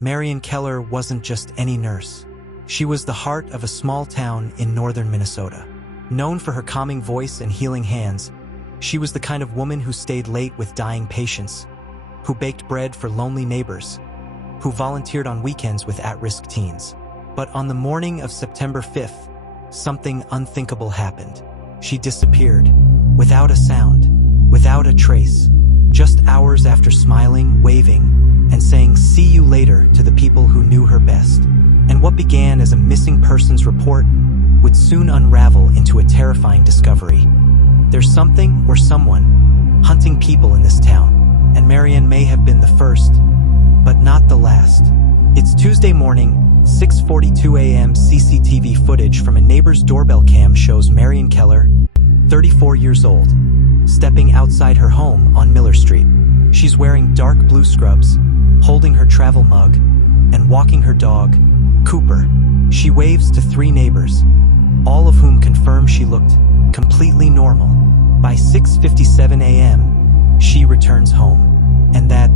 Marianne Keller wasn't just any nurse. She was the heart of a small town in northern Minnesota. Known for her calming voice and healing hands, she was the kind of woman who stayed late with dying patients, who baked bread for lonely neighbors, who volunteered on weekends with at-risk teens. But on the morning of September 5th, something unthinkable happened. She disappeared, without a sound, without a trace, just hours after smiling, waving, and saying "see you later" to the people who knew her best. And what began as a missing persons report would soon unravel into a terrifying discovery. There's something or someone hunting people in this town, and Marianne may have been the first, but not the last. It's Tuesday morning, 6:42 a.m. CCTV footage from a neighbor's doorbell cam shows Marianne Keller, 34 years old, stepping outside her home on Miller Street. She's wearing dark blue scrubs, holding her travel mug, and walking her dog, Cooper. She waves to 3 neighbors, all of whom confirm she looked completely normal. By 6:57 a.m., she returns home, and that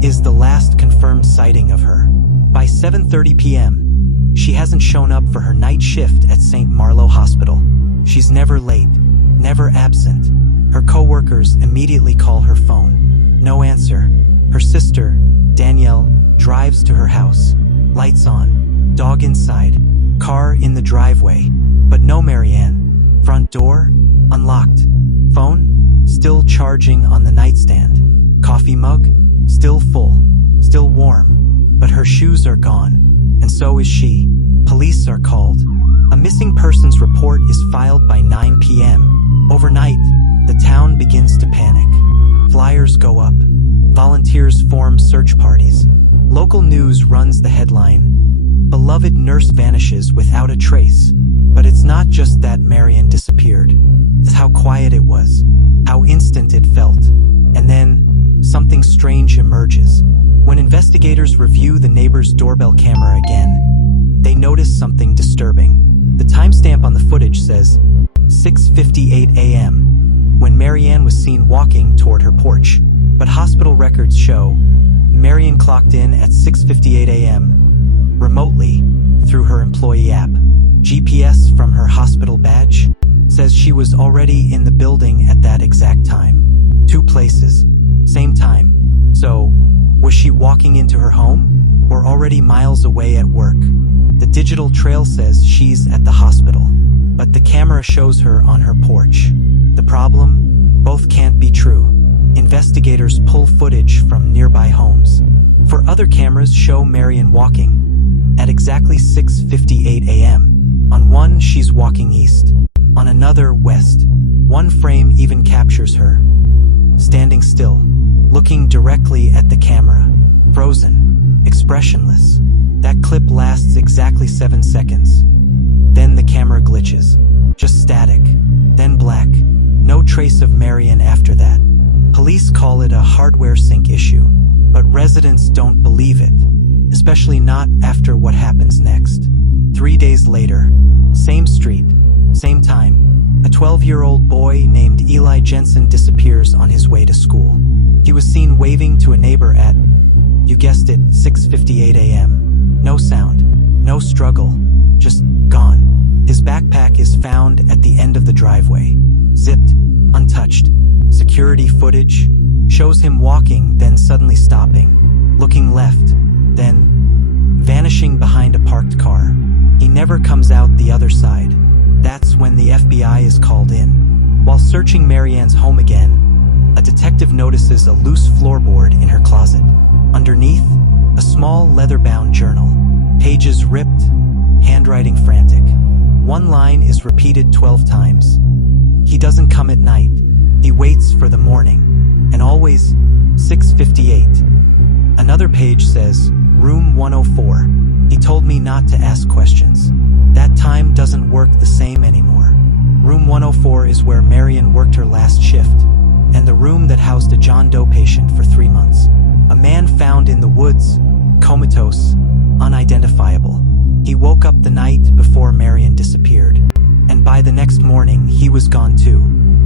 is the last confirmed sighting of her. By 7:30 p.m., she hasn't shown up for her night shift at St. Marlowe Hospital. She's never late, never absent. Her co-workers immediately call her phone. No answer. Her sister, Danielle, drives to her house. Lights on, dog inside, car in the driveway, but no Marianne. Front door, unlocked. Phone, still charging on the nightstand. Coffee mug, still full, still warm. But her shoes are gone, and so is she. Police are called. A missing persons report is filed by 9 p.m. Overnight, the town begins to panic. Flyers go up. Volunteers form search parties. Local news runs the headline, "Beloved nurse vanishes without a trace." But it's not just that Marianne disappeared. It's how quiet it was, how instant it felt. And then, something strange emerges. When investigators review the neighbor's doorbell camera again, they notice something disturbing. The timestamp on the footage says 6:58 a.m., when Marianne was seen walking toward her porch. But hospital records show Marianne clocked in at 6:58 a.m. remotely through her employee app. GPS from her hospital badge says she was already in the building at that exact time. 2 places, same time. So, was she walking into her home, or already miles away at work? The digital trail says she's at the hospital, but the camera shows her on her porch. The problem? Both can't be true. Investigators pull footage from nearby homes. For other cameras show Marianne walking at exactly 6:58 a.m. On one, she's walking east. On another, west. One frame even captures her standing still, looking directly at the camera, frozen, expressionless. That clip lasts exactly 7 seconds. Then the camera glitches. Just static, then black. No trace of Marianne after that. Police call it a hardware sync issue, but residents don't believe it, especially not after what happens next. 3 days later, same street, same time, a 12-year-old boy named Eli Jensen disappears on his way to school. He was seen waving to a neighbor at, you guessed it, 6:58 a.m. No sound, no struggle, just gone. His backpack is found at the end of the driveway, zipped, untouched. Security footage shows him walking, then suddenly stopping, looking left, then vanishing behind a parked car. He never comes out the other side. That's when the FBI is called in. While searching Marianne's home again, a detective notices a loose floorboard in her closet. Underneath, a small leather-bound journal. Pages ripped, handwriting frantic. One line is repeated 12 times. He doesn't come at night. He waits for the morning. And always, 6:58. Another page says, Room 104. He told me not to ask questions. That time doesn't work the same anymore. Room 104 is where Marianne worked her last shift, and the room that housed a John Doe patient for 3 months. A man found in the woods, comatose, unidentifiable. He woke up the night before Marianne disappeared, and by the next morning he was gone too.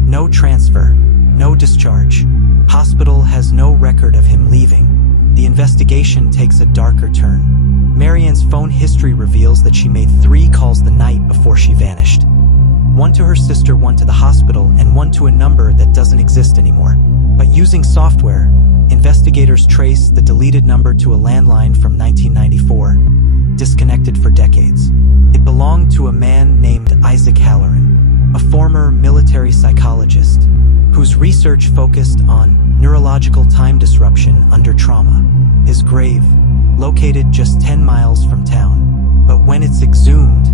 No transfer, no discharge. Hospital has no record of him leaving. the investigation takes a darker turn. Marianne's phone history reveals that she made 3 calls the night before she vanished. 1 to her sister, 1 to the hospital, and 1 to a number that doesn't exist anymore. But using software, investigators trace the deleted number to a landline from 1994, disconnected for decades. It belonged to a man named Isaac Halloran, a former military psychologist whose research focused on neurological time disruption under trauma. His grave, located just 10 miles from town. But when it's exhumed,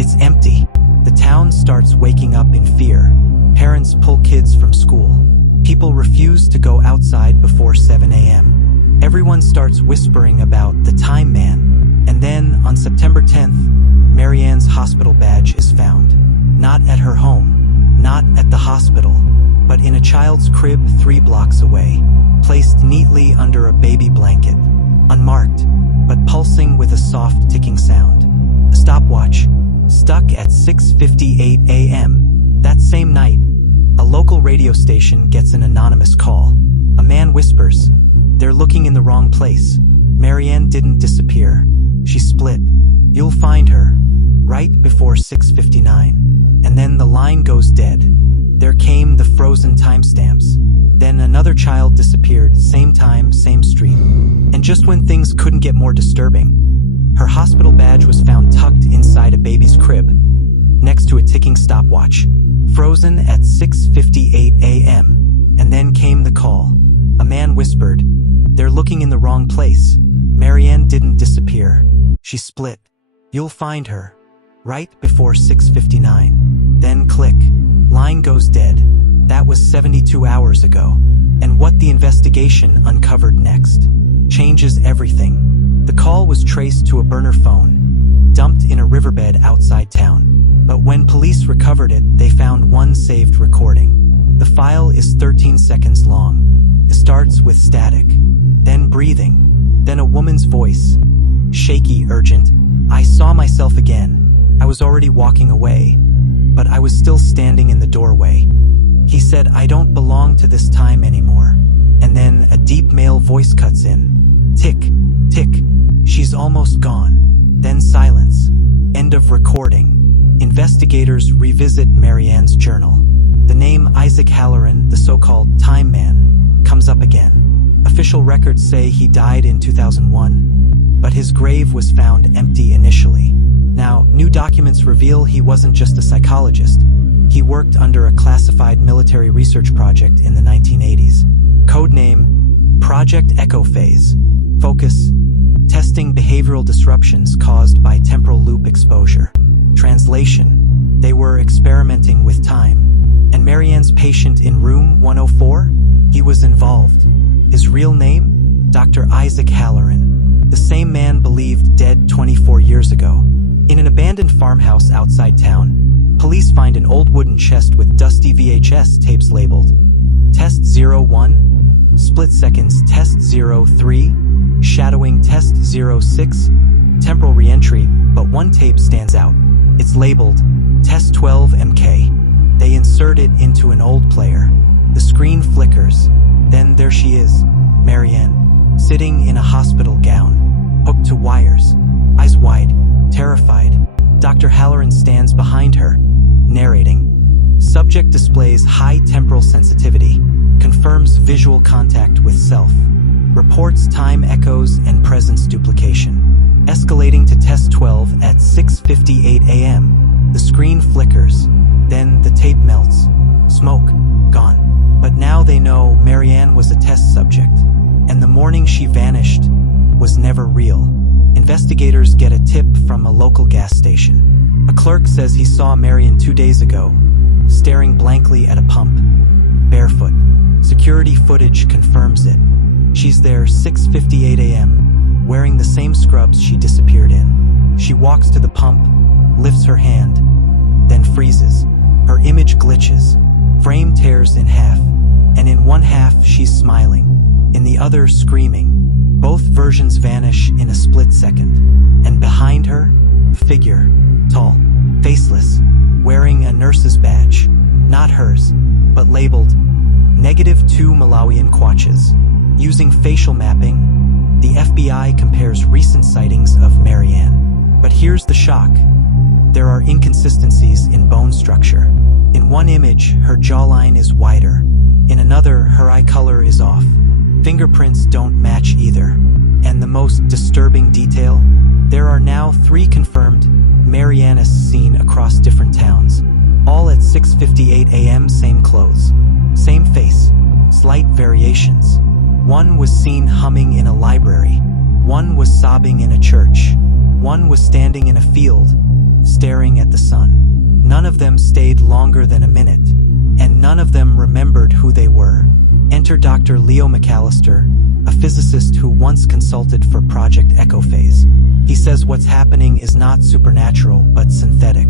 it's empty. The town starts waking up in fear. Parents pull kids from school. People refuse to go outside before 7 a.m. Everyone starts whispering about the Time Man. And then, on September 10th, Marianne's hospital badge is found. Not at her home, not at the hospital, but in a child's crib 3 blocks away, placed neatly under a baby blanket, unmarked, but pulsing with a soft ticking sound. A stopwatch, stuck at 6:58 a.m. That same night, a local radio station gets an anonymous call. A man whispers, "They're looking in the wrong place. Marianne didn't disappear. She split. You'll find her." Right before 6:59. And then the line goes dead. There came the frozen timestamps. Then another child disappeared, same time, same street. And just when things couldn't get more disturbing, her hospital badge was found tucked inside a baby's crib, next to a ticking stopwatch, frozen at 6:58 a.m. And then came the call. A man whispered, "They're looking in the wrong place. Marianne didn't disappear. She split. You'll find her." Right before 6:59. Then click. Line goes dead. That was 72 hours ago. And what the investigation uncovered next changes everything. The call was traced to a burner phone, dumped in a riverbed outside town. But when police recovered it, they found one saved recording. The file is 13 seconds long. It starts with static, then breathing, then a woman's voice. Shaky, urgent. "I saw myself again. I was already walking away, but I was still standing in the doorway." He said, "I don't belong to this time anymore." And then a deep male voice cuts in. Tick, tick. "She's almost gone." Then silence. End of recording. Investigators revisit Marianne's journal. The name Isaac Halloran, the so-called Time Man, comes up again. Official records say he died in 2001, but his grave was found empty initially. Now, new documents reveal he wasn't just a psychologist. He worked under a classified military research project in the 1980s. Codename Project Echo Phase. Focus: testing behavioral disruptions caused by temporal loop exposure. Translation: they were experimenting with time. And Marianne's patient in room 104? He was involved. His real name? Dr. Isaac Halloran. The same man believed dead 24 years ago. In an abandoned farmhouse outside town, police find an old wooden chest with dusty VHS tapes labeled Test 01, Split Seconds Test 03, Shadowing Test 06, Temporal Reentry, but one tape stands out. It's labeled Test 12 MK. They insert it into an old player. The screen flickers. Then there she is, Marianne, sitting in a hospital gown, hooked to wires, eyes wide, terrified. Dr. Halloran stands behind her, narrating. Subject displays high temporal sensitivity, confirms visual contact with self, reports time echoes and presence duplication. Escalating to test 12 at 6:58 a.m. The screen flickers, then the tape melts. Smoke, gone. But now they know Marianne was a test subject, and the morning she vanished was never real. Investigators get a tip from a local gas station. A clerk says he saw Marianne 2 days ago, staring blankly at a pump, barefoot. Security footage confirms it. She's there 6:58 a.m., wearing the same scrubs she disappeared in. She walks to the pump, lifts her hand, then freezes. Her image glitches, frame tears in half, and in one half she's smiling, in the other screaming. Both versions vanish in a split second. And behind her, a figure, tall, faceless, wearing a nurse's badge, not hers, but labeled -2 Malawian kwaches. Using facial mapping, The FBI compares recent sightings of Marianne. But here's the shock. There are inconsistencies in bone structure. In one image, her jawline is wider. In another, her eye color is off. Fingerprints don't match either. And the most disturbing detail? There are now 3 confirmed Mariannes seen across different towns. All at 6:58 a.m., same clothes, same face, slight variations. One was seen humming in a library. One was sobbing in a church. One was standing in a field, staring at the sun. None of them stayed longer than a minute, and none of them remembered who they were. Enter Dr. Leo McAllister, a physicist who once consulted for Project Echo Phase. He says what's happening is not supernatural, but synthetic.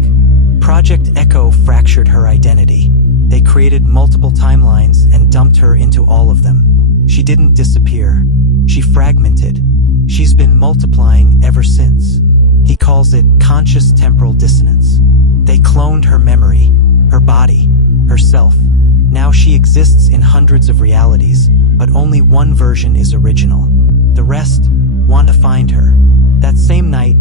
Project Echo fractured her identity. They created multiple timelines and dumped her into all of them. She didn't disappear. She fragmented. She's been multiplying ever since. He calls it conscious temporal dissonance. They cloned her memory, her body, herself. Now she exists in hundreds of realities, but only one version is original. The rest want to find her. That same night,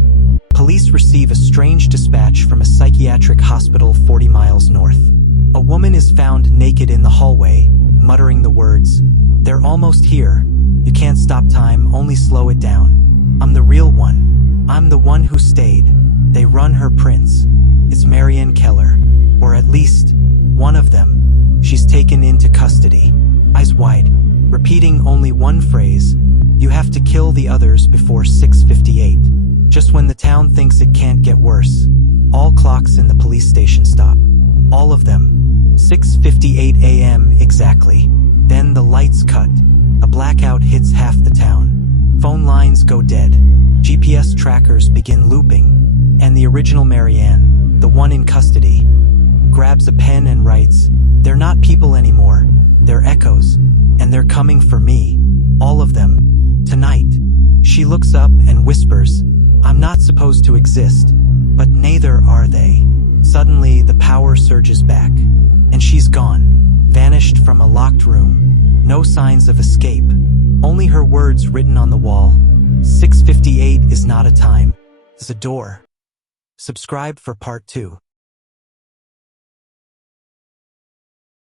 police receive a strange dispatch from a psychiatric hospital 40 miles north. A woman is found naked in the hallway, muttering the words, "They're almost here. You can't stop time, only slow it down. I'm the real one. I'm the one who stayed." They run her prints. It's Marianne Keller, or at least one of them. She's taken into custody, eyes wide, repeating only one phrase, "You have to kill the others before 6:58. Just when the town thinks it can't get worse, all clocks in the police station stop. All of them. 6:58 a.m. exactly. Then the lights cut. A blackout hits half the town. Phone lines go dead. GPS trackers begin looping. And the original Marianne, the one in custody, grabs a pen and writes, "They're not people anymore. They're echoes. And they're coming for me. All of them. Tonight." She looks up and whispers, "I'm not supposed to exist." But neither are they. Suddenly, the power surges back. And she's gone. Vanished from a locked room. No signs of escape. Only her words written on the wall. 6:58 is not a time. It's a door. Subscribe for part 2.